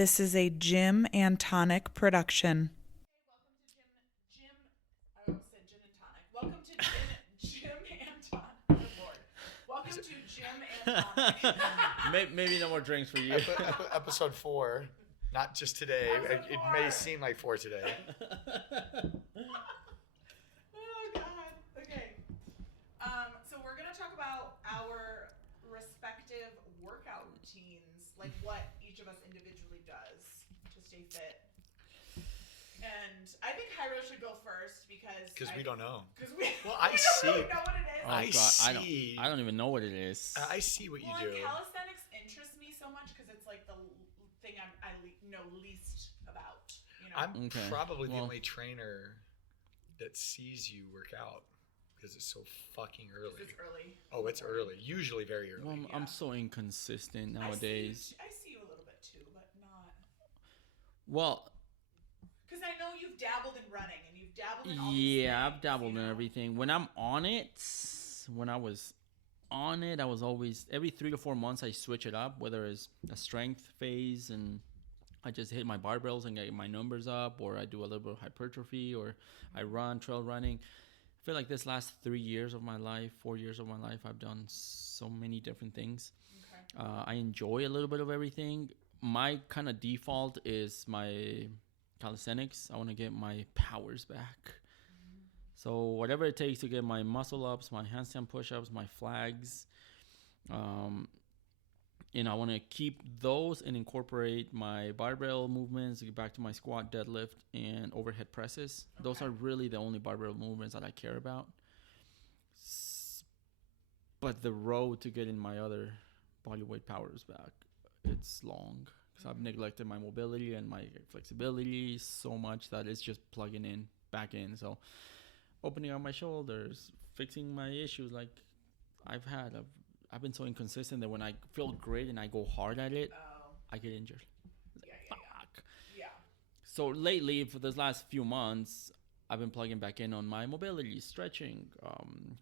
This is a Gym and Tonic production. Welcome to Gin and Tonic. Welcome to Jim and Tonic. Oh Lord. Welcome to Jim and Tonic. Maybe no more drinks for you. Episode 4, not just today. It may seem like 4 today. Oh God. Okay. So we're gonna talk about our respective workout routines, like what each of us individually does to stay fit. And I think Jairo should go first because we don't know. Because we I don't see. really know what it is. Oh, I God, see. I don't even know what it is. I see what you do. Calisthenics interests me so much because it's like the thing I know least about. You know? I'm probably the only trainer that sees you work out because it's so fucking early. It's early. Oh, it's early. Usually very early. Well, I'm so inconsistent nowadays. I see you a little bit too, but not. Well, because I know you've dabbled in running and you've dabbled in all yeah, these things, I've dabbled in everything. When I'm on it, I was always every 3 to 4 months I switch it up, whether it's a strength phase and I just hit my barbells and get my numbers up, or I do a little bit of hypertrophy, or I run trail running. I feel like this last 3 years of my life, 4 years of my life, I've done so many different things. Okay. I enjoy a little bit of everything. My kind of default is my calisthenics. I want to get my powers back. Mm-hmm. So whatever it takes to get my muscle ups, my handstand push-ups, my flags, and I want to keep those and incorporate my barbell movements, get back to my squat, deadlift, and overhead presses. Okay. Those are really the only barbell movements that I care about. But the road to getting my other bodyweight powers back, it's long. Because I've neglected my mobility and my flexibility so much that it's just plugging back in. So opening up my shoulders, fixing my issues like I've been so inconsistent that when I feel great and I go hard at it, I get injured. Yeah. So lately, for this last few months, I've been plugging back in on my mobility, stretching,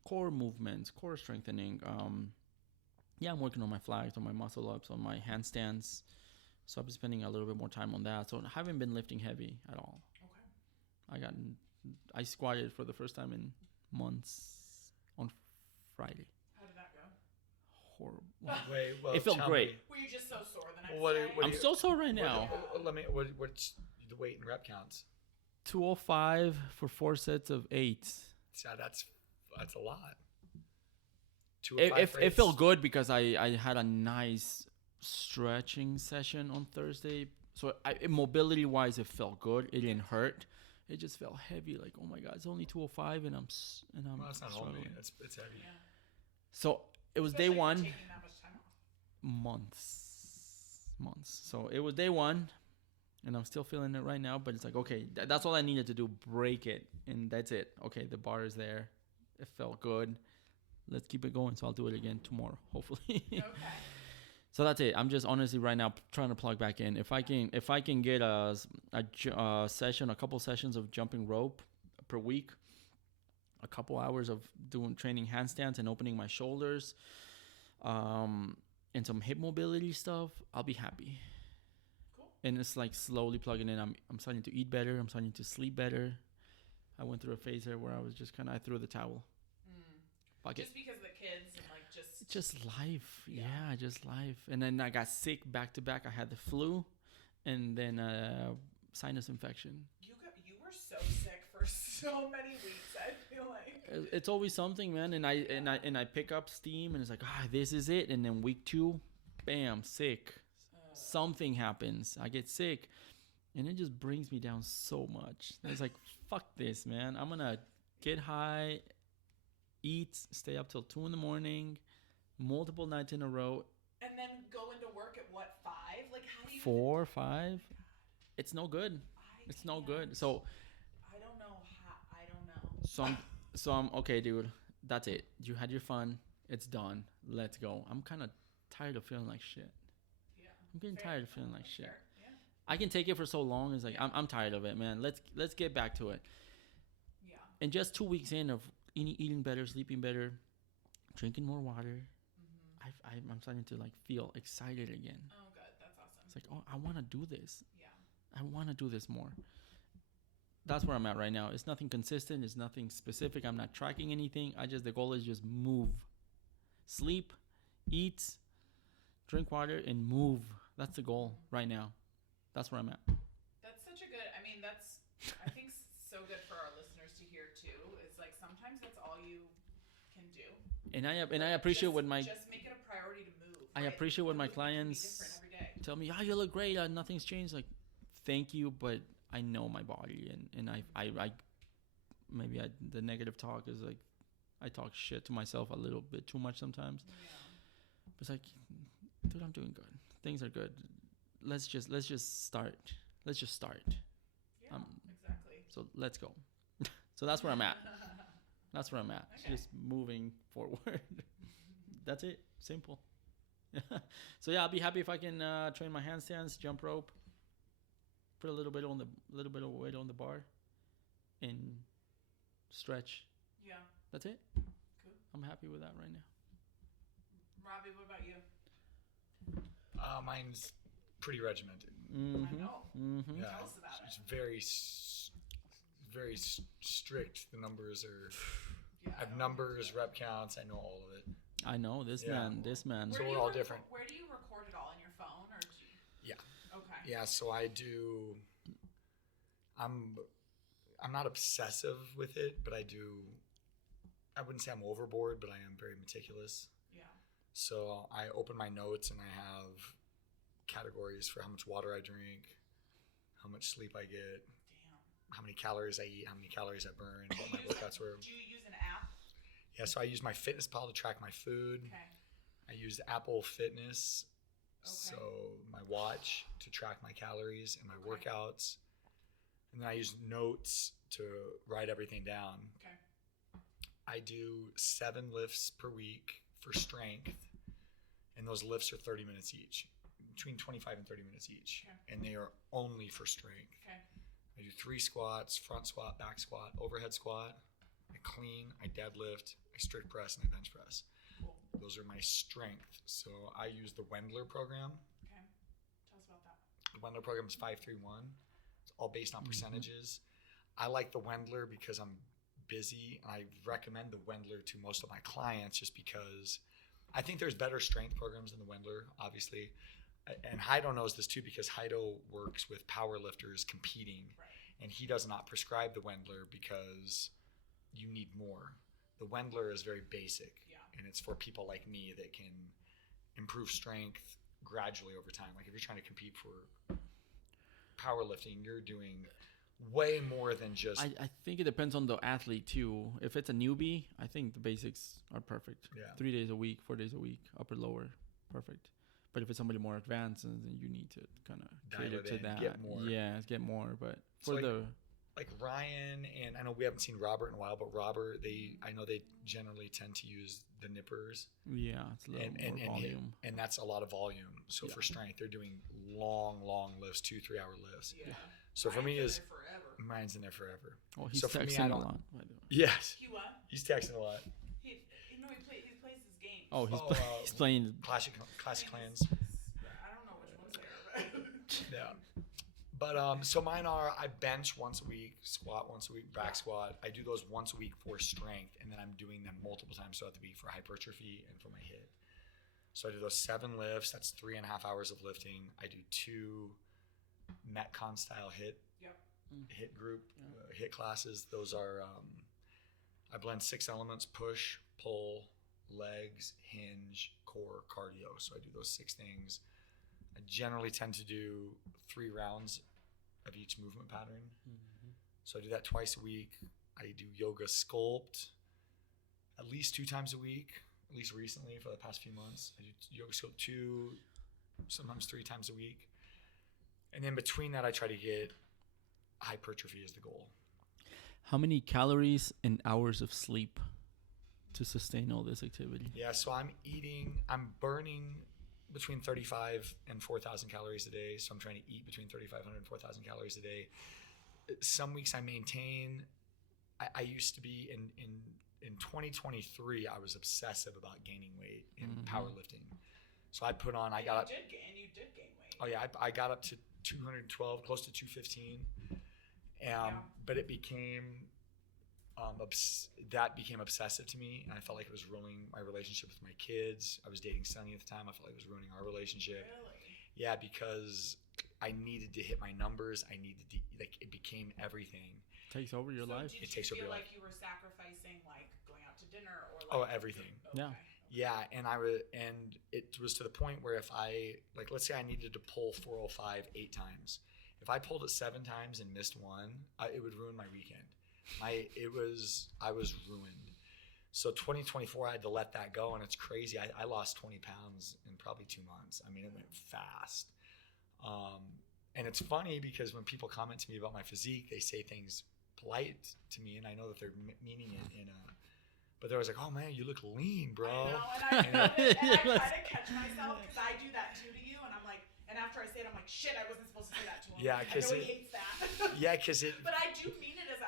core movements, core strengthening. I'm working on my flags, on my muscle ups, on my handstands. So I've been spending a little bit more time on that. So I haven't been lifting heavy at all. Okay. I squatted for the first time in months on Friday. How did that go? Horrible. It felt great. Were you just so sore the next day? I'm so sore right now. What's the weight and rep counts? 205 for 4 sets of 8. So that's a lot. It felt good because I had a nice stretching session on Thursday. So mobility wise, it felt good. It didn't hurt. It just felt heavy. Like, oh my God, it's only 205 and I'm well, that's not struggling. Only. It's heavy. Yeah. So it was Especially day one. Taking that much time off. Months. So it was day one, and I'm still feeling it right now. But it's like, okay, that's all I needed to do. Break it, and that's it. Okay, the bar is there. It felt good. Let's keep it going. So I'll do it again tomorrow, hopefully. Okay. So that's it. I'm just honestly right now trying to plug back in. If I can get a couple sessions of jumping rope per week, a couple hours of training handstands and opening my shoulders, and some hip mobility stuff, I'll be happy. Cool. And it's like slowly plugging in. I'm starting to eat better. I'm starting to sleep better. I went through a phase there where I was just I threw the towel. Just because of the kids and like just life. Yeah, just life. And then I got sick back to back. I had the flu and then sinus infection. You were so sick for so many weeks, I feel like. It's always something, man. And I pick up steam and it's like, this is it. And then week 2, bam, sick. Something happens. I get sick. And it just brings me down so much. It's like, fuck this, man. I'm gonna get high, eat, stay up till 2 a.m, multiple nights in a row. And then go into work at what, 5? Like, how do you... 4, 5? It's no good. It's no good. So... I don't know. So I'm okay, dude. That's it. You had your fun. It's done. Let's go. I'm kind of tired of feeling like shit. Yeah. I'm getting tired of feeling like shit. Fair. Yeah. I can take it for so long. It's like I'm tired of it, man. Let's get back to it. Yeah. And just 2 weeks in of eating better, sleeping better, drinking more water, I'm starting to like feel excited again. Oh, good. That's awesome. It's like, oh, I want to do this. Yeah. I want to do this more. That's where I'm at right now. It's nothing consistent. It's nothing specific. I'm not tracking anything. The goal is just move, sleep, eat, drink water, and move. That's the goal right now. That's where I'm at. That's such a good, I mean, that's, I think, so good for our listeners to hear too. It's like sometimes that's all you can do. And I appreciate what my just make it a priority to move. I right? appreciate what my Moving can be clients different every day. tell me. Oh, you look great. Nothing's changed. Like, thank you, but I know my body, and I maybe the negative talk is like I talk shit to myself a little bit too much sometimes. Yeah. But it's like, dude, I'm doing good. Things are good. Let's just start. Let's just start. Yeah, exactly. So let's go. So that's where I'm at. That's where I'm at. Okay. Just moving forward. That's it. Simple. So yeah, I'll be happy if I can train my handstands, jump rope, put a little bit of weight on the bar, and stretch. Yeah. That's it. Cool. I'm happy with that right now. Robbie, what about you? Mine's pretty regimented. Mm-hmm. I know. Mm-hmm. Yeah, Tell us about it's it. very strict. The numbers are. Yeah, I have numbers, rep counts. I know all of it. I know this Yeah. man. This man. So we're all different. Where do you record it all? On your phone or do you? Yeah. Okay. Yeah, so I do. I'm not obsessive with it, but I do. I wouldn't say I'm overboard, but I am very meticulous. Yeah. So I open my notes and I have categories for how much water I drink, how much sleep I get, Damn. how many calories I eat, how many calories I burn, what my workouts were. Do you use an app? Yeah, so I use my FitnessPal to track my food. Okay. I use Apple Fitness, Okay. so my watch to track my calories and my Okay. workouts. And then I use notes to write everything down. Okay. I do 7 lifts per week for strength, and those lifts are 30 minutes each, between 25 and 30 minutes each, Okay. and they are only for strength. Okay. I do 3 squats, front squat, back squat, overhead squat. I clean, I deadlift, I strict press, and I bench press. Cool. Those are my strength. So I use the Wendler program. Okay. Tell us about that. The Wendler program is 5-3-1. It's all based on percentages. I like the Wendler because I'm busy, and I recommend the Wendler to most of my clients just because I think there's better strength programs than the Wendler, obviously. And Heido knows this too because Heido works with power lifters competing, Right. and he does not prescribe the Wendler because you need more. The Wendler is very basic, Yeah. and it's for people like me that can improve strength gradually over time. Like if you're trying to compete for powerlifting, you're doing way more than just I think it depends on the athlete too. If it's a newbie, I think the basics are perfect. Yeah. 3 days a week, 4 days a week, upper lower, perfect. But if it's somebody more advanced, then you need to kind of Dial cater it to in, that. get more. Yeah, get more. But So for like- like Ryan, and I know we haven't seen Robert in a while, but Robert, I know they generally tend to use the nippers, it's a little more volume. and that's a lot of volume. So Yeah. for strength, they're doing long lifts, 2-3 hour lifts. Yeah. So for me Ryan's is in there forever. mine's in there forever. Oh, he's so for me, texting I a don't- lot. By the way. Yes, He what? he's texting a lot. He plays his game. Oh, he's Oh, he's playing. Classic clans. I don't know which ones they are, but Yeah. But so mine are I bench once a week, squat once a week, back squat. I do those once a week for strength, and then I'm doing them multiple times throughout the week for hypertrophy and for my HIIT. So I do those 7 lifts. That's 3.5 hours of lifting. I do 2 Metcon style HIIT group, HIIT classes. Those are I blend 6 elements: push, pull, legs, hinge, core, cardio. So I do those 6 things. I generally tend to do 3 rounds of each movement pattern. So I do that twice a week. I do yoga sculpt at least 2 times a week, at least recently for the past few months. I do yoga sculpt 2, sometimes 3 times a week. And then between that, I try to get hypertrophy as the goal. How many calories and hours of sleep to sustain all this activity? Yeah, so I'm burning between 35 and 4,000 calories a day. So I'm trying to eat between 3,500 and 4,000 calories a day. Some weeks I maintain. I used to be in 2023, I was obsessive about gaining weight in powerlifting. So I put on, I got up. you did gain weight. Oh yeah, I got up to 212, close to 215. But it became that became obsessive to me, and I felt like it was ruining my relationship with my kids. I was dating Sunny at the time. I felt like it was ruining our relationship. Really? Yeah, because I needed to hit my numbers. I needed to, like, it became everything. Takes over your life. Did It takes over you feel your like life. you were sacrificing, like, going out to dinner or like Everything. Okay. Yeah. Yeah, and it was to the point where if I, like, let's say I needed to pull 405 8 times. If I pulled it 7 times and missed one, it would ruin my weekend. I was ruined. So 2024, I had to let that go, and it's crazy. I lost 20 pounds in probably 2 months. I mean, it went fast. And it's funny because when people comment to me about my physique, they say things polite to me, and I know that they're meaning it in a. But they're always like, "Oh man, you look lean, bro." I know, and I try to catch myself because I do that too to you, and I'm like, and after I say it, I'm like, "Shit, I wasn't supposed to say that to him." Yeah, because I know he hates that. Yeah, because it. But I do mean it as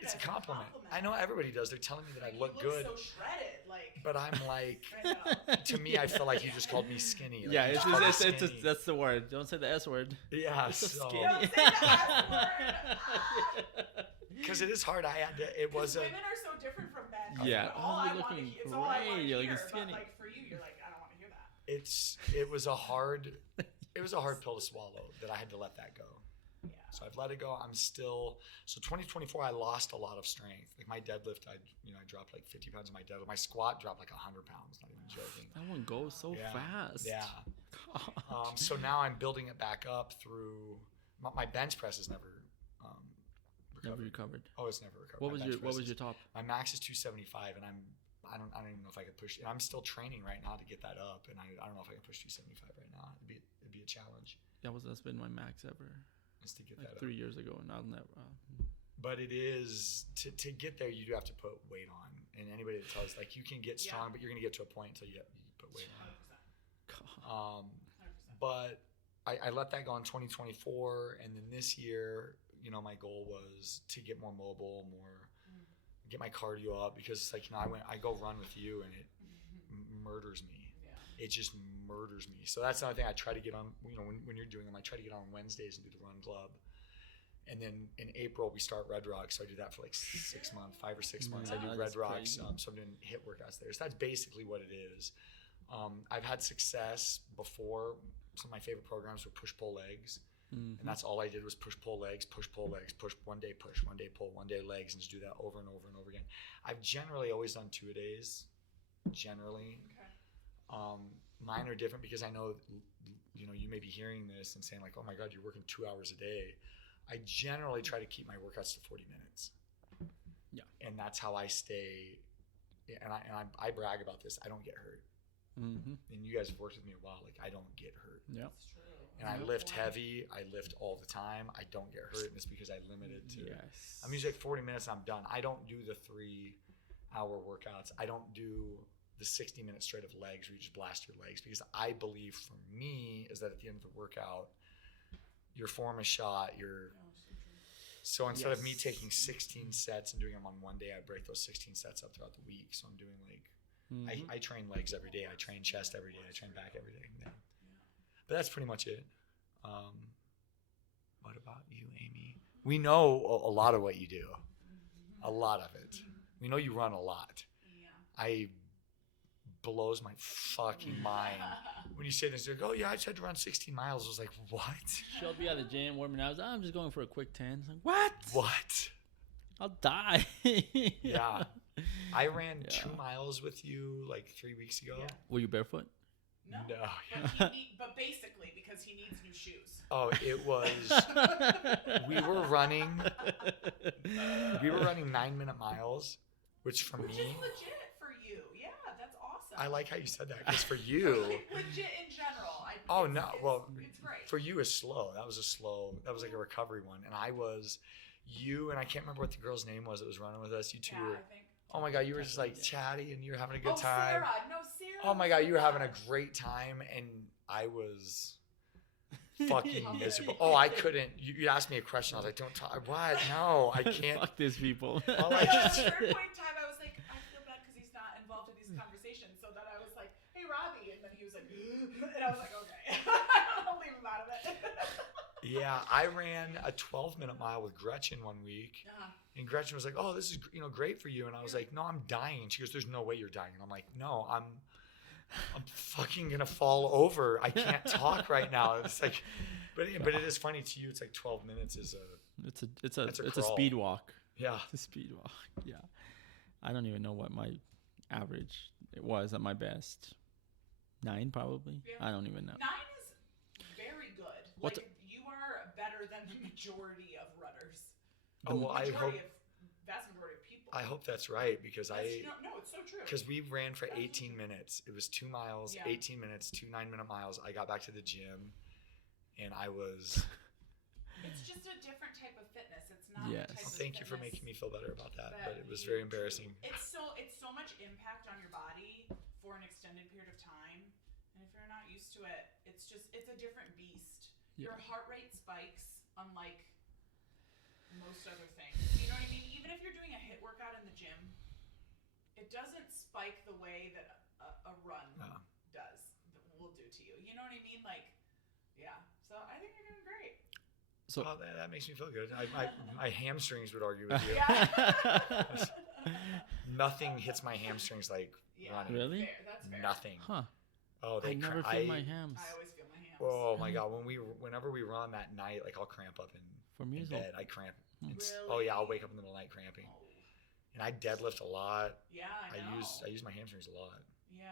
It's a compliment. I know everybody does. They're telling me that I look you good. So shredded, like. But I'm like, I know. to me, I feel like you just called me skinny. Like, Yeah, you it's just called me just, it's skinny. that's the word. Don't say the S word. Yeah, It's so so skinny. Don't say the S word. because it is hard. I had to. It was a. Women are so different from men. Yeah. It's all Oh, I you're want to looking hear. It's all I want to great. You're hear. looking skinny. But like for you, you're like, I don't want to hear that. It was a hard. It was a hard pill to swallow that I had to let that go. Yeah. So I've let it go. I'm still. So 2024, I lost a lot of strength. Like my deadlift, I dropped like 50 pounds in my deadlift. My squat dropped like 100 pounds. Not even joking. That one goes so Yeah. fast. Yeah. God. So now I'm building it back up through. My bench press has never Never recovered. recovered. Oh, it's never recovered. What My was bench your press What was is- your top? My max is 275, and I don't even know if I could push. I'm still training right now to get that up, and I don't know if I can push 275 right now. It'd be a challenge. That's been my max ever. Is to get Like that 3 up. years ago, and I'll never. But it is to get there. You do have to put weight on, and anybody that tells like you can get strong, but you're gonna get to a point until you put weight on. 100%. 100%. But I let that go in 2024, and then this year, my goal was to get more mobile, get my cardio up, because like I go run with you, and it murders me. Yeah. It just murders me. So that's another thing I try to get on. When you're doing them, I try to get on Wednesdays and do the run club. And then in April we start Red Rocks, so I do that for like 6 months, 5 or 6 months. I do That Red is Rocks, crazy. so I'm doing HIIT workouts there. So that's basically what it is. I've had success before. Some of my favorite programs were push-pull legs, and that's all I did was push-pull legs, push-pull legs, push one day pull, one day legs, and just do that over and over and over again. I've generally always done 2-a-days, generally. Okay. Mine are different because I know, you may be hearing this and saying like, oh my God, you're working 2 hours a day. I generally try to keep my workouts to 40 minutes. Yeah. And that's how I stay. And I brag about this. I don't get hurt. Mm-hmm. And you guys have worked with me a while. Like I don't get hurt. Yeah. That's true. And I lift heavy. I lift all the time. I don't get hurt. And it's because I limit it to. Yes. I'm usually like 40 minutes and I'm done. I don't do the 3-hour workouts. I don't do the 60-minute straight of legs where you just blast your legs, because I believe for me is that at the end of the workout, your form is shot. So instead of me taking 16 sets and doing them on one day, I break those 16 sets up throughout the week. So I'm doing like, I train legs every day. I train chest every day. I train back every day. Yeah. But that's pretty much it. What about you, Amy? We know a lot of what you do. A lot of it. We know you run a lot. Yeah. Blows my fucking mind when you say this. You're like, oh yeah, I just had to run 16 miles. I was like, what? She'll be at the gym warming up. I'm just going for a quick 10. It's like, what? What? I'll die. Yeah. I ran Yeah. 2 miles with you like 3 weeks ago. Yeah. Were you barefoot? No. No. But basically because he needs new shoes. Oh, it was. We were running 9-minute miles, which for Which me, is legit for you. Yeah, that's awesome. I like how you said that, because for you, Legit in general. oh no, well, it's great. for you is slow. That was like a recovery one, and I was you, and I can't remember what the girl's name was that was running with us. You two Yeah, were. I think. Oh my God, you were just like chatty, and you were having a good Oh, time. Sarah. No, Sarah. Oh my was God, so you were having a good. great time, and I was fucking miserable. Oh, I couldn't. You asked me a question. I was like, don't talk. What? No, I can't. Fuck these people. All I Yeah, at a just- certain point in time, I was like, I feel bad because he's not involved in these conversations. So then I was like, hey, Robbie. And then he was like, and I was like, okay. I'll leave him out of it. Yeah, I ran a 12-minute mile with Gretchen one week, and Gretchen was like, "Oh, this is great for you," and I was like, "No, I'm dying." She goes, "There's no way you're dying," and I'm like, "No, I'm fucking gonna fall over. I can't talk right now." It's like, but it is funny to you. It's like 12 minutes is It's a crawl. speed walk. Yeah. It's a speed walk. Yeah. I don't even know what my average it was at my best. 9 probably. Yeah. I don't even know. 9 is very good. What like you are better than the majority of runners. Oh well, vast majority of people. I hope that's right because no, it's so true. Because we ran for 18 minutes. It was 2 miles, 18 minutes, 2 9-minute miles. I got back to the gym, and I was. It's just a different type of fitness. It's not. Yes. The type Well, of thank you for fitness making me feel better about that, but it was you very embarrassing. do. It's so much impact on your body for an extended period of time, and if you're not used to it, it's a different beast. Yeah. Your heart rate spikes unlike most other things. You know what I mean? Even if you're doing a HIIT workout in the gym, it doesn't spike the way that a run will do to you. You know what I mean? Like, yeah. So I think you're doing great. So that makes me feel good. My hamstrings would argue with you. Yeah. Nothing hits my hamstrings like running. Really? That's fair. Nothing. Huh. Oh, I never feel my hams. I always feel my hams. Oh my god! Whenever we run that night, like I'll cramp up For me, in bed. I cramp. Really? Oh yeah, I'll wake up in the middle of the night cramping. Oh. And I deadlift a lot. Yeah, I know. I use my hamstrings a lot. Yeah.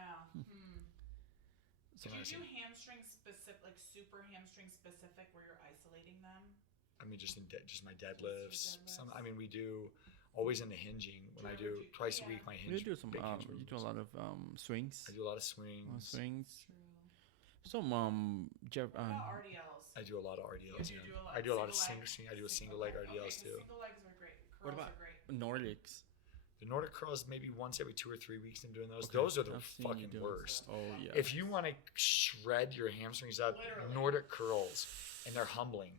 So do you do hamstring specific, like super hamstring specific, where you're isolating them? I mean, just my deadlifts. We do always in the hinging. When I do twice a week, my hinge. You do some. You do a lot of swings. I do a lot of swings. True. So, Jeff. What about RDLs? I do a lot of RDLs. You do I do a lot of single. I do a single leg RDLs too. Single legs are great. Curls What about are great. Nordics? The Nordic curls, maybe once every 2 or 3 weeks. I'm doing those. Okay. Those are the I've seen you fucking do it. worst. Oh yeah. If you want to shred your hamstrings up, Literally. Nordic curls, and they're humbling.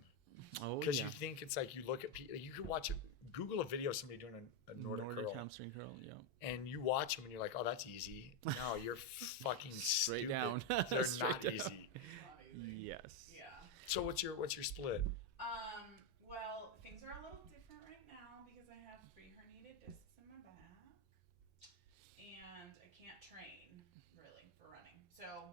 Oh Because yeah. you think it's like you look at people. You could watch it. Google a video of somebody doing a Nordic curl, hamstring curl. Yeah. and you watch them and you're like, "Oh, that's easy." No, you're fucking Straight stupid. down. They're Straight not down. easy. Yes. Yeah. So what's your split? Well, things are a little different right now because I have 3 herniated discs in my back, and I can't train really for running. So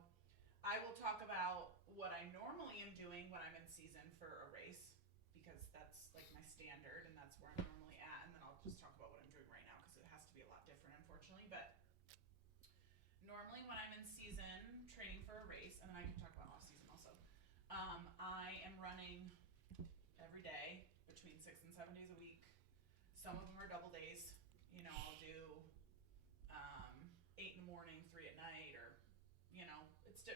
I will talk about what I normally am doing when I'm in season for a race, because that's like my standard and that's where I'm normally at, and then I'll just talk about what I'm doing right now because it has to be a lot different, unfortunately. But normally when I'm in season training for a race, and then I can talk about off season also, I am running every day between 6 and 7 days a week. Some of them are double days. You know, I'll do 8 in the morning, 3 at night, or it's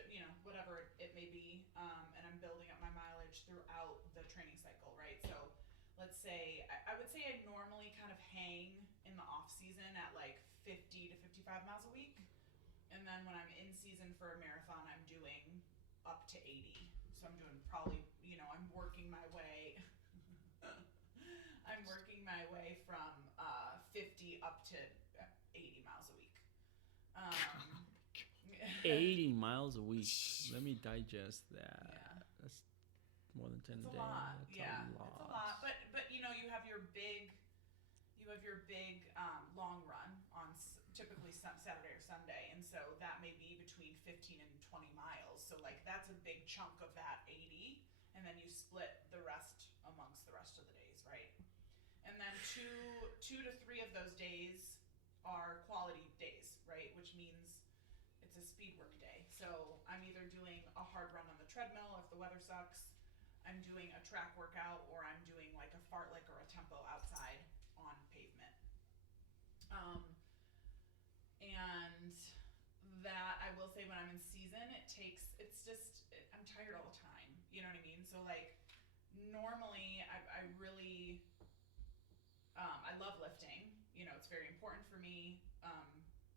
whatever it may be. And I'm building up my mileage throughout the training cycle, right? So let's say I would say I normally kind of hang in the off season at like 50 to 55 miles a week, and then when I'm in season for a marathon, I'm doing up to 80. So I'm doing probably, I'm working my way. I'm working my way from 50 up to 80 miles a week. 80 miles a week. Let me digest that. Yeah. That's more than 10 It's a a day. lot. That's Yeah, a lot. it's a lot. But you have your big long run on typically Saturday or Sunday, and so that may be between 15 and 20 miles. So like that's a big chunk of that 80, and then you split the rest amongst the rest of the days, right? And then two to 3 of those days are quality days, right? Which means it's a speed work day. So I'm either doing a hard run on the treadmill if the weather sucks, I'm doing a track workout, or I'm doing like a fartlek or a tempo outside on pavement. And that I will say, when I'm in season, I'm tired all the time. You know what I mean? So like normally I really, I love lifting. It's very important for me.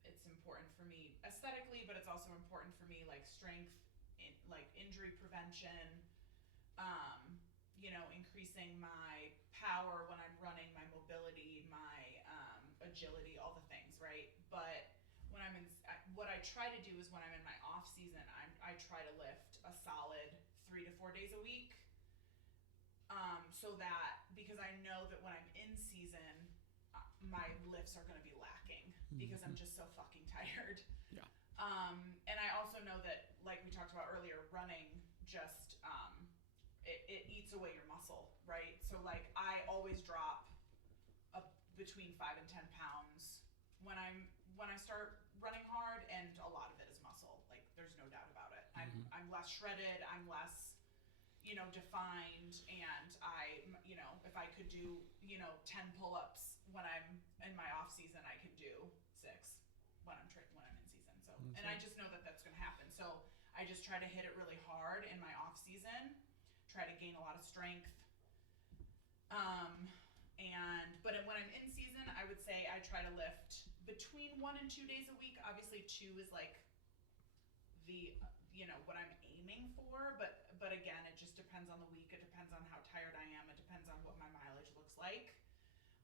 It's important for me aesthetically, but it's also important for me like strength, like injury prevention, increasing my power when I'm running, my mobility, my agility, all the things, right? But when what I try to do is when I'm in my off season, I try to lift a solid 3 3 to 4 days a week. So that, because I know that when I'm in season, my lifts are going to be lacking because I'm just so fucking tired. Yeah. And I also know that, like we talked about earlier, running just, it eats away your muscle, right? So like I always drop between 5 and 10 pounds when I start running hard, and a lot of it is muscle. Like there's no doubt about it. I'm less shredded. I'm less, defined, and if I could do, 10 pull-ups when I'm in my off season, I can do 6 when I'm in season. So, and I just know that that's going to happen. So I just try to hit it really hard in my off season, try to gain a lot of strength. But when I'm in season, I would say I try to lift between 1 and 2 days a week. Obviously 2 is like the, what I'm aiming for, but again, it just depends on the week. It depends on how tired I am. It depends on what my mileage looks like.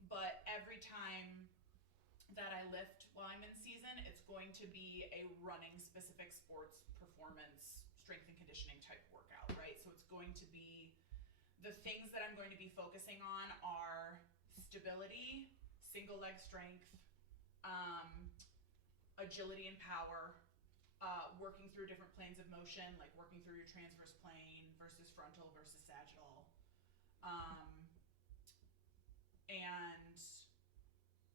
But every time that I lift while I'm in season, it's going to be a running specific sports performance, strength and conditioning type workout, right? So it's going to be, the things that I'm going to be focusing on are stability, single leg strength, agility and power, working through different planes of motion, like working through your transverse plane versus frontal versus sagittal, and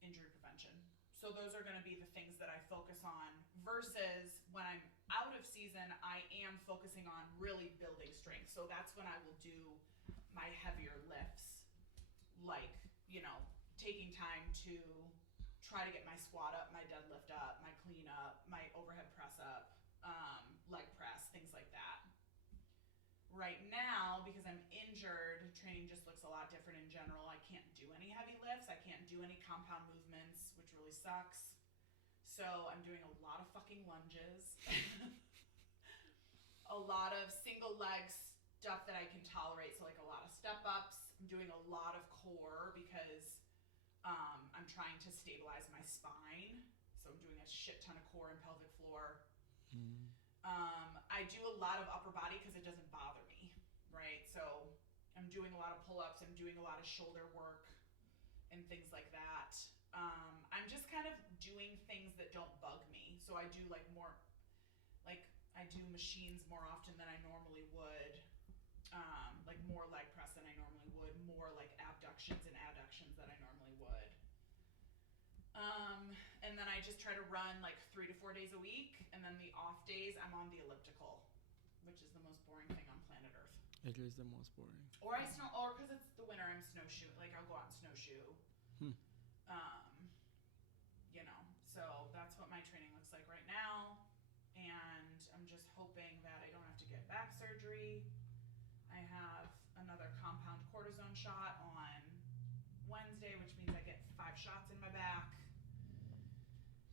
injury prevention. So those are going to be the things that I focus on, versus when I'm out of season, I am focusing on really building strength. So that's when I will do my heavier lifts, like, taking time to try to get my squat up, my deadlift up, my clean up, my overhead press up, leg press, things like that. Right now, because I'm injured, training just looks a lot different in general. I can't do any heavy lifts. I can't do any compound movements, which really sucks. So I'm doing a lot of fucking lunges. A lot of single leg stuff that I can tolerate. So like a lot of step ups. I'm doing a lot of core because I'm trying to stabilize my spine. So I'm doing a shit ton of core and pelvic floor. I do a lot of upper body because it doesn't bother me, right? So I'm doing a lot of pull-ups. I'm doing a lot of shoulder work and things like that. I'm just kind of doing things that don't bug me. So I do I do machines more often than I normally would. Like more leg press than I normally would, more like abductions and adductions than I normally would. And then I just try to run like 3 to 4 days a week, and then the off days I'm on the elliptical, which is the most boring thing on planet Earth. It is the most boring. Or because it's the winter, I'm snowshoe. Like I'll go out and snowshoe. So that's what my training looks like right now, and I'm just hoping that I don't have to get back surgery. I have another compound cortisone shot on Wednesday, which means I get 5 shots in my back.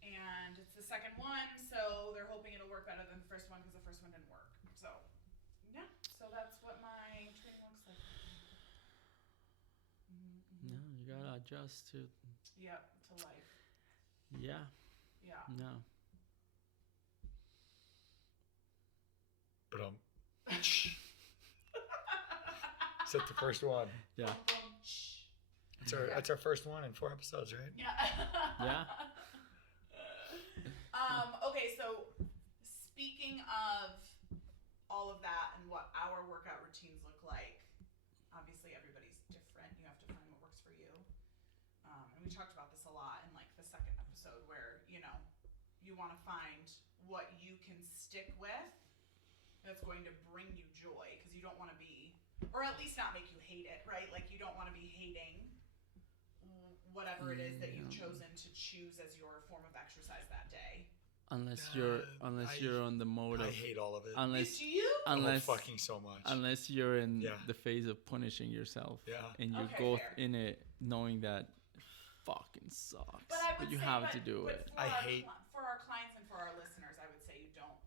And it's the second one, so they're hoping it'll work better than the first one because the first one didn't work. So, yeah. So that's what my training looks like. No, you gotta adjust to. Yep, to life. Yeah. Yeah. No. But is that the first one? Yeah. That's our first one in 4 episodes, right? Yeah. Yeah. Okay, so speaking of all of that and what our workout routines look like, obviously everybody's different. You have to find what works for you. And we talked about this a lot in like the second episode where, you want to find what you can stick with that's going to bring you joy, because you don't want to be, or at least not make you hate it, right? Like you don't want to be hating whatever it is that you've chosen to choose as your form of exercise that day. Unless you're on the mode of. I hate all of it. Unless Do you? unless fucking so much. Unless you're in the phase of punishing yourself. Yeah. And you Okay, go fair. in it knowing that fucking sucks. But I would you say, have to do but it. for our clients and for our listeners, I would say you don't.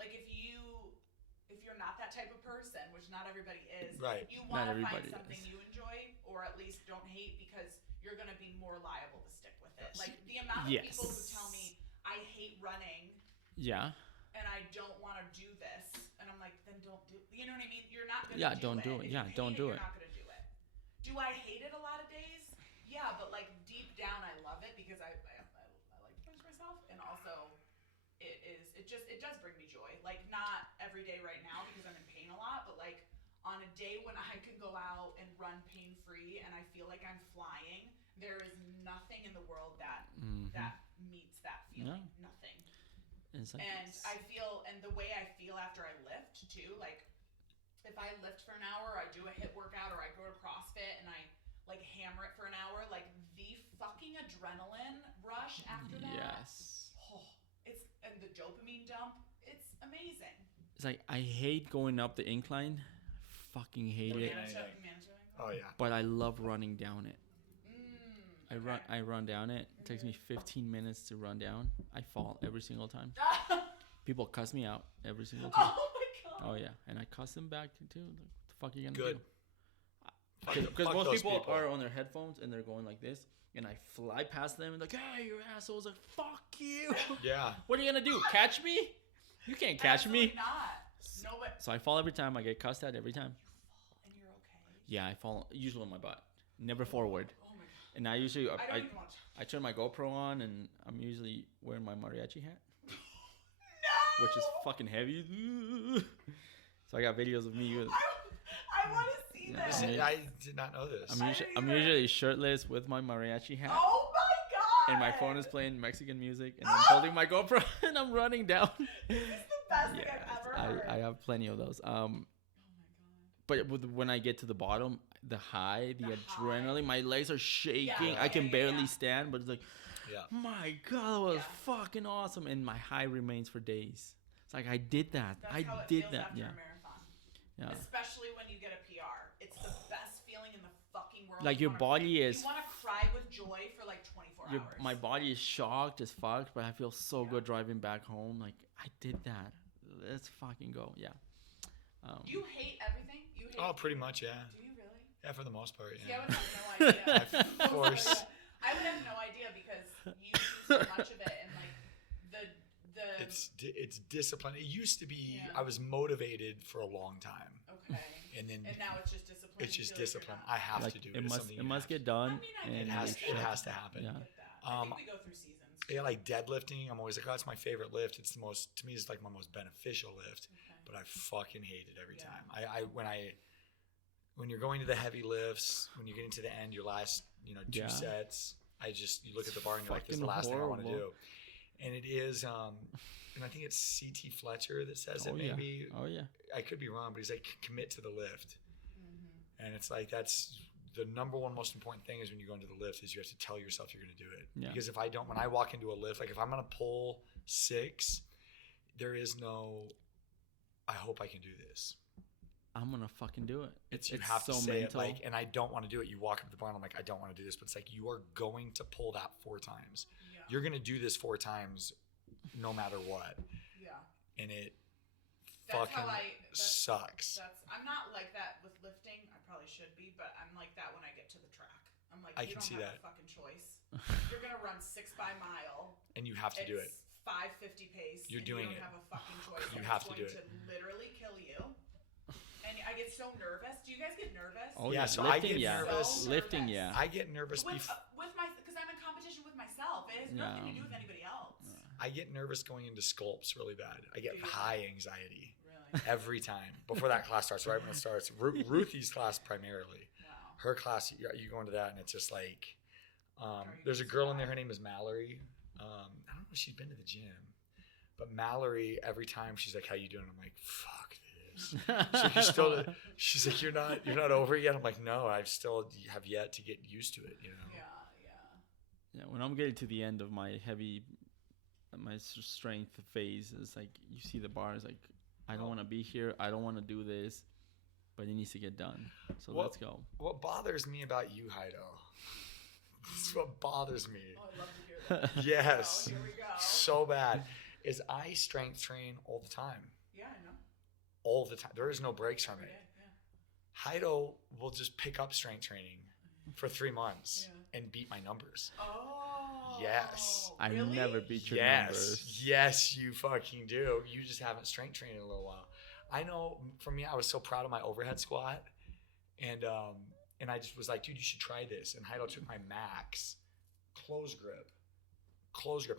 Like if you're not that type of person, which not everybody is, right? You want Not to find everybody something is. you enjoy, or at least don't hate, because you're going to be more liable to stick with it. Like the amount of people who tell me I hate running. Yeah. And I don't want to do this, and I'm like, like, then don't do. You know what I mean? You're not gonna. Don't do it. If Yeah, you hate don't do it. You're not gonna do it. Do I hate it a lot of days? Yeah, but like deep down, I love it because I like to push myself, and also it does bring me joy. Like not every day right now because I'm in pain a lot, but like on a day when I can go out and run pain free and I feel like I'm flying, there is nothing in the world that meets that feeling. Yeah. Nothing. Like, and I feel, and the way I feel after I lift too, like if I lift for an hour, or I do a HIIT workout, or I go to CrossFit and I like hammer it for an hour, like the fucking adrenaline rush after that. Yes. Oh, and the dopamine dump, it's amazing. It's like I hate going up the incline. Fucking hate it. Oh yeah. But I love running down it. I run down it. It takes me 15 minutes to run down. I fall every single time. People cuss me out every single time. Oh my god. Oh yeah, and I cuss them back too. Like, what the fuck are you gonna Good. do? Because Fuck most those people people. are on their headphones and they're going like this, and I fly past them and like, hey, you assholes! Like, fuck you. Yeah. What are you gonna do? Catch me? You can't catch Absolutely me. not. No, but So I fall every time. I get cussed at every time. and you're okay. Yeah, I fall usually on my butt, never forward. Oh my god. And I usually I don't even want to. I turn my GoPro on and I'm usually wearing my mariachi hat, No. which is fucking heavy. So I got videos of me. I want to see Yeah. this. mean- I did not know this. I'm usually shirtless with my mariachi hat, Oh my god. and my phone is playing Mexican music, and I'm holding my GoPro and I'm running down. This is the best thing Yeah, I've ever heard. I have plenty of those. Oh my god. But when I get to the bottom, the high, the adrenaline, my legs are shaking. Yeah, I can yeah, barely yeah. stand, but it's like, Yeah. my God, that was Yeah. fucking awesome. And my high remains for days. It's like, I did that. That's I how it did feels that. after Yeah. a marathon. Yeah. Especially when you get a PR. It's the best feeling in the fucking world. Like, You your wanna- body is. You want to cry with joy for like 24 hours. My body is shocked as fuck, but I feel so Yeah. good driving back home. Like, I did that. Let's fucking go. Yeah. You hate everything? You hate Oh, pretty much, yeah. Do you really? Yeah, for the most part, See, I yeah. would have no idea. Of course. I would have no idea because you do so much of it, and like the It's discipline. It used to be Yeah. I was motivated for a long time, okay, and then and now it's just discipline. it's You just feel like you're discipline. not- I have Like, to do it. it It's must something it you must have get to done. I mean, I and get It that. has you it should. has to happen. Yeah. I get that. I Um, think we go through seasons. Yeah, like deadlifting. I'm always like, oh, it's my favorite lift. It's the most, to me, it's like my most beneficial lift. Okay. But I fucking hate it every Yeah. time. When you're going to the heavy lifts, when you're getting to the end, your last, two Yeah. sets, you look at the bar and you're like, this is the Fucking last thing I want to horrible. do. And it is, and I think it's C.T. Fletcher that says it. Oh yeah. Maybe Oh yeah. I could be wrong, but he's like, commit to the lift. Mm-hmm. And it's like, that's the number one most important thing is when you go into the lift is you have to tell yourself you're going to do it. Yeah. Because if I don't, when I walk into a lift, like if I'm going to pull 6, there is no, I hope I can do this. I'm gonna fucking do it. It's It's you have so to say mental. it like, and I don't want to do it. You walk up to the bar and I'm like, I don't want to do this, but it's like you are going to pull that 4 times. Yeah. You're going to do this 4 times, no matter what, Yeah. and it That's fucking how sucks. I'm not like that with lifting. I probably should be, but I'm like that when I get to the track. I'm like, I you can don't see have that. a fucking choice. You're gonna run 6 by mile. And you have to do it. It's 5:50 pace. You're and doing you it. don't have a fucking choice. You and have it's to do going to literally kill you. And I get so nervous. Do you guys get nervous? Oh Yeah, yeah. so I Lifting, get yeah. nervous. So Lifting, nervous. yeah. I get nervous With my, because I'm in competition with myself. It has nothing to Yeah. do with anybody else. I get nervous going into sculpts really bad. I get Do you? high anxiety Really? every time before that class starts. Right when it starts, Ruthie's class primarily. Wow. Her class, you go into that and it's just like, Are you there's a just girl in there. high? Her name is Mallory. I don't know if she's been to the gym, but Mallory every time she's like, "How you doing?" I'm like, "Fuck this." She's like, "You're still." She's like, "You're not over it yet." I'm like, "No, I still have yet to get used to it." Yeah. Yeah, when I'm getting to the end of my strength phase, it's like you see the bars. Like, I don't want to be here. I don't want to do this, but it needs to get done. So Well- let's go. What bothers me about you, Heido? This is what bothers me. Oh, I'd love to hear that. Yes. Oh, here we go. So bad. Is I strength train all the time. Yeah, I know. All the time. There is no breaks from Every it. day, yeah. Heido will just pick up strength training for 3 months Yeah. and beat my numbers. Oh. Yes. I Really? never beat your Yes. numbers. Yes, you fucking do. You just haven't strength trained in a little while. I know for me, I was so proud of my overhead squat, and I just was like, dude, you should try this. And Heido took my max close grip,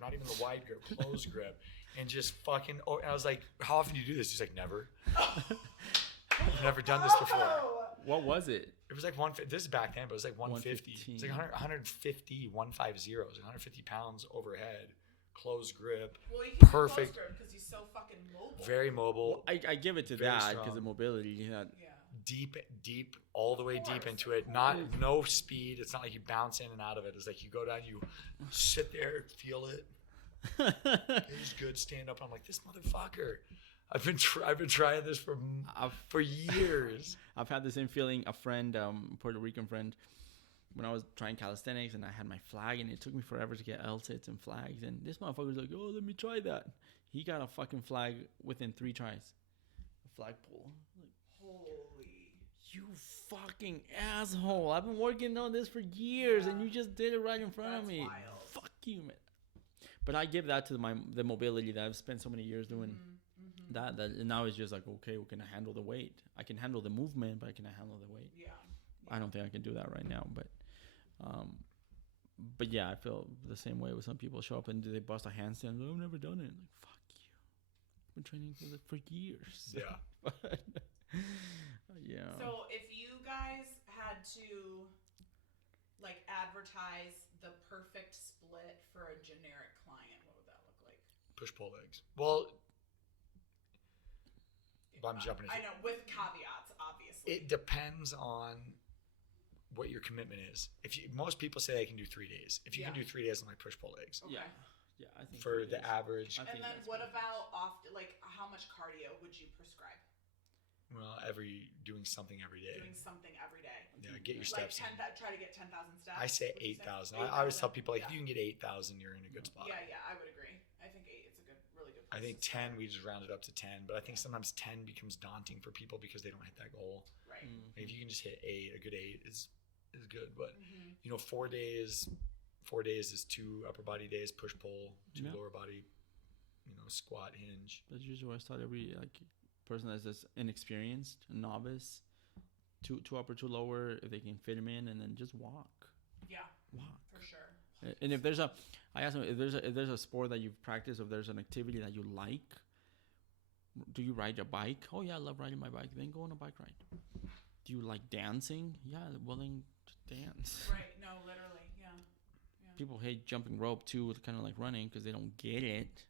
not even the wide grip, close grip, and just fucking. Oh, and I was like, how often do you do this? He's like, never. I've never done this before. What was it? It was like 150. This is back then, but it was like 150. 115. It's like 150, 150. It was 150 pounds overhead, close grip. Well, you can Perfect. because he's so fucking mobile. Very mobile. I give it to Very that strong. because of mobility. Yeah. Deep, all the way deep into it. No speed. It's not like you bounce in and out of it. It's like you go down, you sit there, feel it. It's good. Stand up. I'm like, this motherfucker. I've been trying this for years. I've had the same feeling. A friend, Puerto Rican friend, when I was trying calisthenics and I had my flag, and it took me forever to get L-sits and flags. And this motherfucker's like, oh, let me try that. He got a fucking flag within 3 tries. A flagpole. Holy. You fucking asshole. I've been working on this for years, and you just did it right in front of me. Wild. Fuck you, man. But I give that to the mobility that I've spent so many years doing. That and now it's just like, okay, we can handle the weight. I can handle the movement, but I cannot handle the weight. Yeah. I don't think I can do that right now, but yeah, I feel the same way with some people show up and they bust a handstand. Oh, I've never done it. Like, fuck you. I've been training for years. Yeah. Yeah. So if you guys had to like advertise the perfect split for a generic client, what would that look like? Push-pull legs. Well, I'm jumping into I know, with caveats, obviously. It depends on what your commitment is. Most people say they can do 3 days. If you can do 3 days, I'm like push-pull legs. Okay. Yeah, I think For it the is. average. I And think then that's what good. about how much cardio would you prescribe? Well, doing something every day. Doing something every day. Yeah, get your Like steps in. try to get 10,000 steps. I say would you 8,000. I always tell people, like, if Yeah. you can get 8,000, you're in a good spot. Yeah, I would agree. I think 8 is a really good I place think to 10, start. we just round it up to 10. But I think sometimes 10 becomes daunting for people because they don't hit that goal. Right. Like, if you can just hit 8, a good 8 is good. But, Mm-hmm. 4 days is 2 upper body days, push-pull, 2 Yeah. lower body, squat, hinge. That's usually what I start every person that's just inexperienced, a novice, two upper, 2 lower, if they can fit them in, and then just walk. Yeah, Walk. for sure. And if I asked them if there's a sport that you've practiced, if there's an activity that you like, do you ride a bike? Oh yeah, I love riding my bike. Then go on a bike ride. Do you like dancing? Yeah, well then dance. Right. No, literally. Yeah. People hate jumping rope too. It's kind of like running because they don't get it.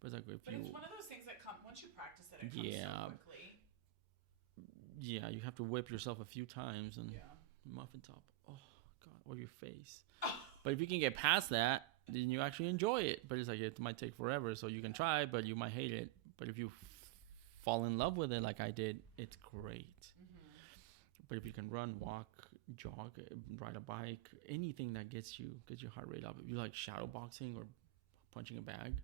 But it's like if But you, it's one of those things that once you practice it, it comes Yeah. so quickly. yeah, you have to whip yourself a few times and Yeah. muffin top. Oh god, or your face. But if you can get past that, then you actually enjoy it. But it's like it might take forever, so you can try, but you might hate it. But if you fall in love with it, like I did, it's great. But if you can run, walk, jog, ride a bike, anything that gets your heart rate up. If you like shadow boxing or punching a bag,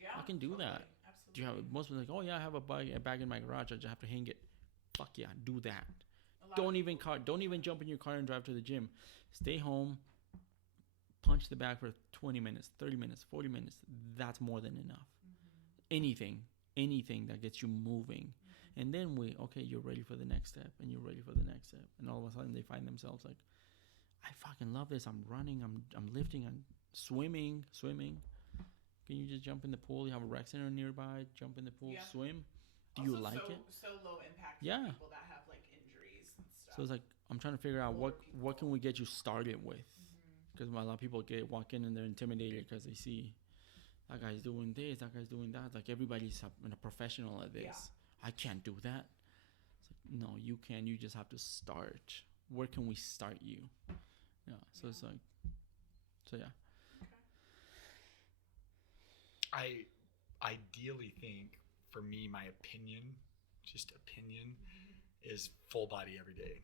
Yeah. I can do totally. that. Absolutely. do you have most people are like, oh yeah, I have a bag in my garage. I just have to hang it. Fuck yeah, do that. A lot Don't of even people- don't even jump in your car and drive to the gym. Stay home. Punch the bag for 20 minutes, 30 minutes, 40 minutes. That's more than enough. Anything that gets you moving. And then you're ready for the next step, and you're ready for the next step. And all of a sudden they find themselves like, I fucking love this. I'm running, I'm lifting, I'm swimming. Can you just jump in the pool? You have a rec center nearby, jump in the pool, Yeah. swim. Do you Also like so, it? So low impact Yeah. for people that have like injuries and stuff. So it's like I'm trying to figure out Older what can we get you started with, Mm-hmm. because a lot of people walk in and they're intimidated because they see that guy's doing this, that guy's doing that. Like everybody's a professional at this. Yeah. I can't do that. It's like, no, you can. You just have to start. Where can we start you? Yeah. So it's like, so yeah. I ideally think, for me, my opinion, is full body every day.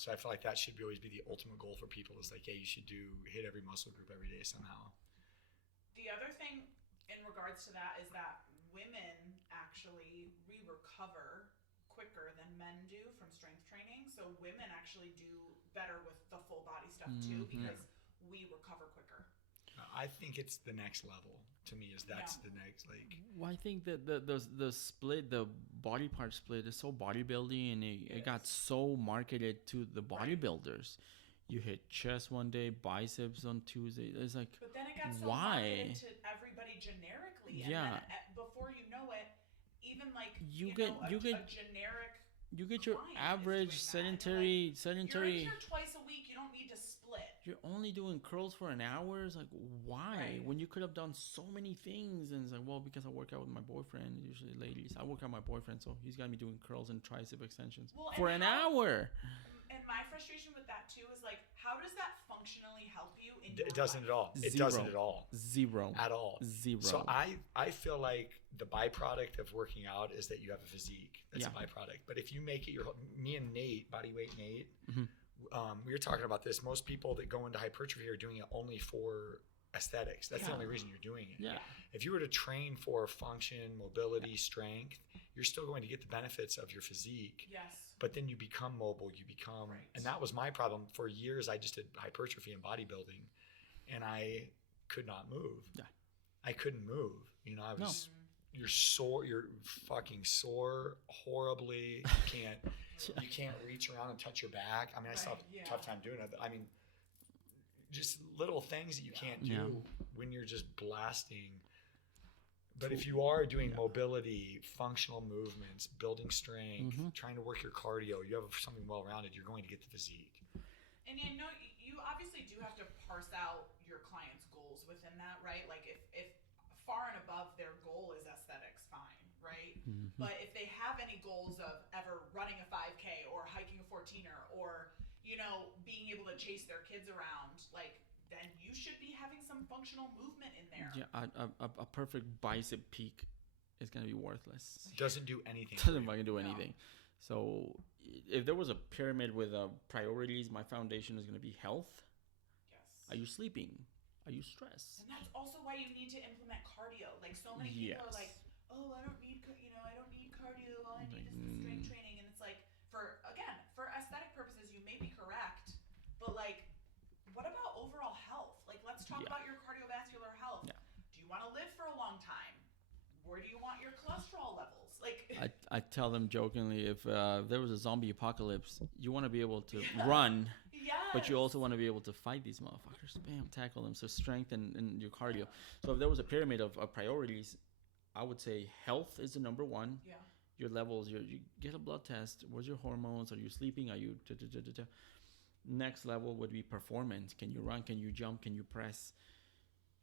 So I feel like that should always be the ultimate goal for people. Is like, hey, you should hit every muscle group every day somehow. The other thing in regards to that is that women actually recover quicker than men do from strength training. So women actually do better with the full body stuff too, because we recover quicker. I think it's the next level. To me, that's the next, like. Well, I think that the split, the body part split, is so bodybuilding, and it got so marketed to the bodybuilders. You hit chest one day, biceps on Tuesday. It's like, but then it got so why? marketed to everybody generically, and then before you know it, even like you get a generic. You get your average sedentary. You're in here twice a week. You don't need to split. You're only doing curls for an hour. It's like, why? Right. When you could have done so many things. And it's like, well, because I work out with my boyfriend. Usually ladies. I work out with my boyfriend, so he's got me doing curls and tricep extensions for an hour. And my frustration with that too is like, how does that functionally help you in It doesn't at all. It doesn't at all. Zero. At all. Zero. So I feel like the byproduct of working out is that you have a physique. That's a byproduct. But if you make it me and Nate, bodyweight Nate, we were talking about this. Most people that go into hypertrophy are doing it only for aesthetics. That's the only reason you're doing it. Yeah. If you were to train for function, mobility, strength, you're still going to get the benefits of your physique. Yes. But then you become mobile. You become, and that was my problem. For years, I just did hypertrophy and bodybuilding, and I could not move. Yeah. I couldn't move. I was. No. You're sore. You're fucking sore horribly. You can't reach around and touch your back. I mean, I still have a tough time doing it. I mean, just little things that you can't do when you're just blasting. But if you are doing mobility, functional movements, building strength, trying to work your cardio, you have something well-rounded, you're going to get the physique. And you obviously do have to parse out your client's goals within that, right? Like if far and above their goal is aesthetics, fine, right? But if they have any goals of ever running a 5K or hiking a 14er or, being able to chase their kids around, like, then you should be having some functional movement in there. Yeah, a perfect bicep peak is going to be worthless. Doesn't do anything. Doesn't fucking do anything. So if there was a pyramid with priorities, my foundation is going to be health. Yes. Are you sleeping? Are you stressed? And that's also why you need to implement cardio. Like so many people are like, oh, I don't need cardio. All I need is the strength training. And it's like, for aesthetic purposes, you may be correct, but like, what about overall health? Like, let's talk about your cardiovascular health. Yeah. Do you want to live for a long time? Where do you want your cholesterol levels? Like, I tell them jokingly, if there was a zombie apocalypse, you want to be able to run, but you also want to be able to fight these motherfuckers. Bam, tackle them. So strength and your cardio. So if there was a pyramid of priorities, I would say health is the number one. Yeah. Your levels, you get a blood test. What's your hormones? Are you sleeping? Are you Next level would be performance. Can you run? Can you jump? Can you press?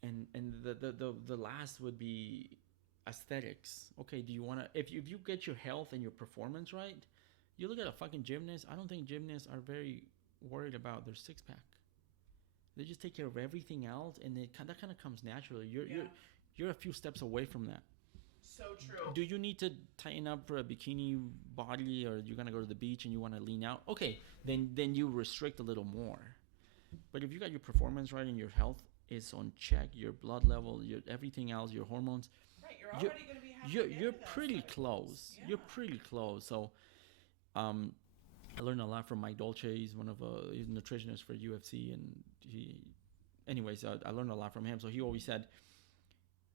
And the last would be aesthetics. Okay, do you want to, if you get your health and your performance right, you look at a fucking gymnast. I don't think gymnasts are very worried about their six pack. They just take care of everything else, and that kind of comes naturally. You're a few steps away from that. So true. Do you need to tighten up for a bikini body, or you're gonna go to the beach and you want to lean out? Okay, then you restrict a little more. But if you got your performance right and your health is on check, your blood level, your everything else, your hormones, right? You're already gonna be you're pretty close. Yeah. You're pretty close. So, I learned a lot from Mike Dolce. He's one of he's a nutritionist for UFC, and I learned a lot from him. So he always said,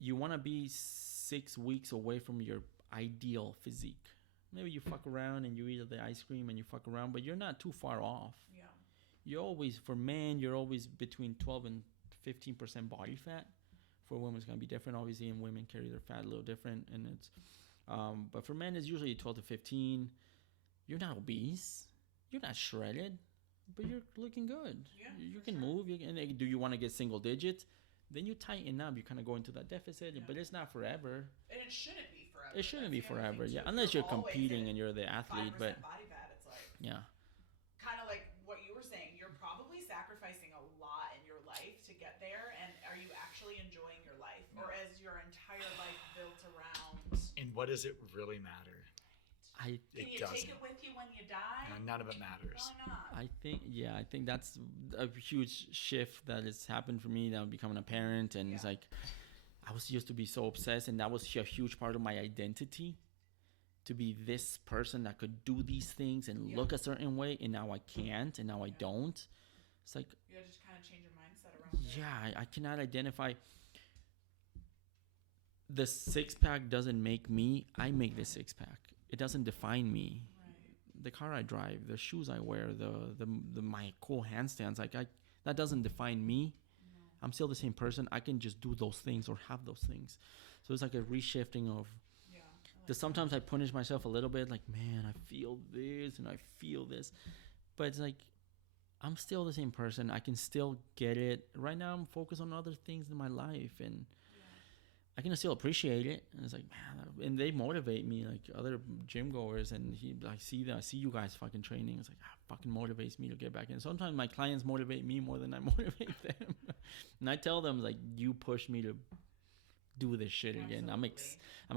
you want to be 6 weeks away from your ideal physique. Maybe you fuck around and you eat the ice cream and you fuck around, but you're not too far off. Yeah. For men, you're always between 12 and 15% body fat. For women, it's going to be different, obviously, and women carry their fat a little different. And it's, but for men, it's usually 12 to 15. You're not obese. You're not shredded, but you're looking good. Yeah, you can move. Do you want to get single digits? Then you tighten up. You kind of go into that deficit, but it's not forever. And it shouldn't be forever. It shouldn't be forever, yeah. Unless you're competing and you're the athlete, but body fat, it's like kind of like what you were saying. You're probably sacrificing a lot in your life to get there, and are you actually enjoying your life, or is your entire life built around? And what does it really matter? Can you take it with you when you die? None of it matters. Why not? I think that's a huge shift that has happened for me now becoming a parent. And it's like, I was used to be so obsessed, and that was a huge part of my identity, to be this person that could do these things and look a certain way, and now I can't, and now I don't. It's like, you gotta just kind of change your mindset around Yeah, I cannot identify. The six pack doesn't make me. I make the six pack. It doesn't define me. Right. The car I drive, the shoes I wear, the my cool handstands, that doesn't define me. No. I'm still the same person. I can just do those things or have those things. So it's like a reshifting of. Yeah. Sometimes I punish myself a little bit, like, man, I feel this and I feel this, but it's like I'm still the same person. I can still get it. Right now, I'm focused on other things in my life, and I can still appreciate it. And it's like, man, and they motivate me, like other gym goers. And I see you guys fucking training. It's like, fucking motivates me to get back in. Sometimes my clients motivate me more than I motivate them. And I tell them, like, you push me to do this shit again. I'm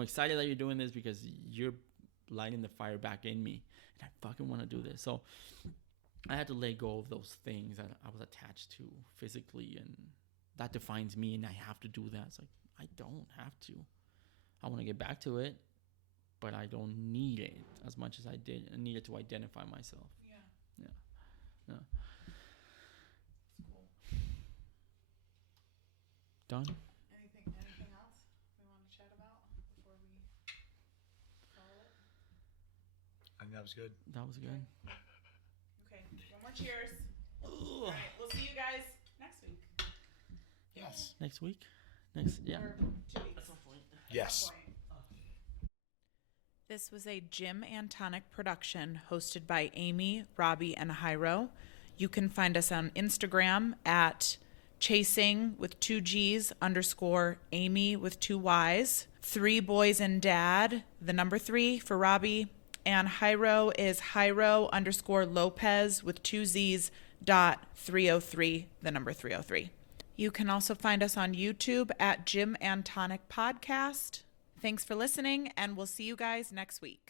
excited that you're doing this because you're lighting the fire back in me, and I fucking want to do this. So I had to let go of those things that I was attached to physically, and that defines me, and I have to do that. It's like, I don't have to. I want to get back to it, but I don't need it as much as I needed to identify myself. Yeah. Yeah. It's cool. Done? Anything else we want to chat about before we call it? I think that was good. That was good. Okay. One more cheers. All right. We'll see you guys next week. Yes. Next week? Yeah. Or 2 weeks. Yes. This was a Jim and Tonic production hosted by Amy, Robbie, and Jairo. You can find us on Instagram at chasing with 2 G's _ Amy with 2 Y's, 3 boys and dad, the number 3 for Robbie, and Jairo is Jairo _ Lopez with 2 Z's .303, the number 303. You can also find us on YouTube at Jim and Tonic Podcast. Thanks for listening, and we'll see you guys next week.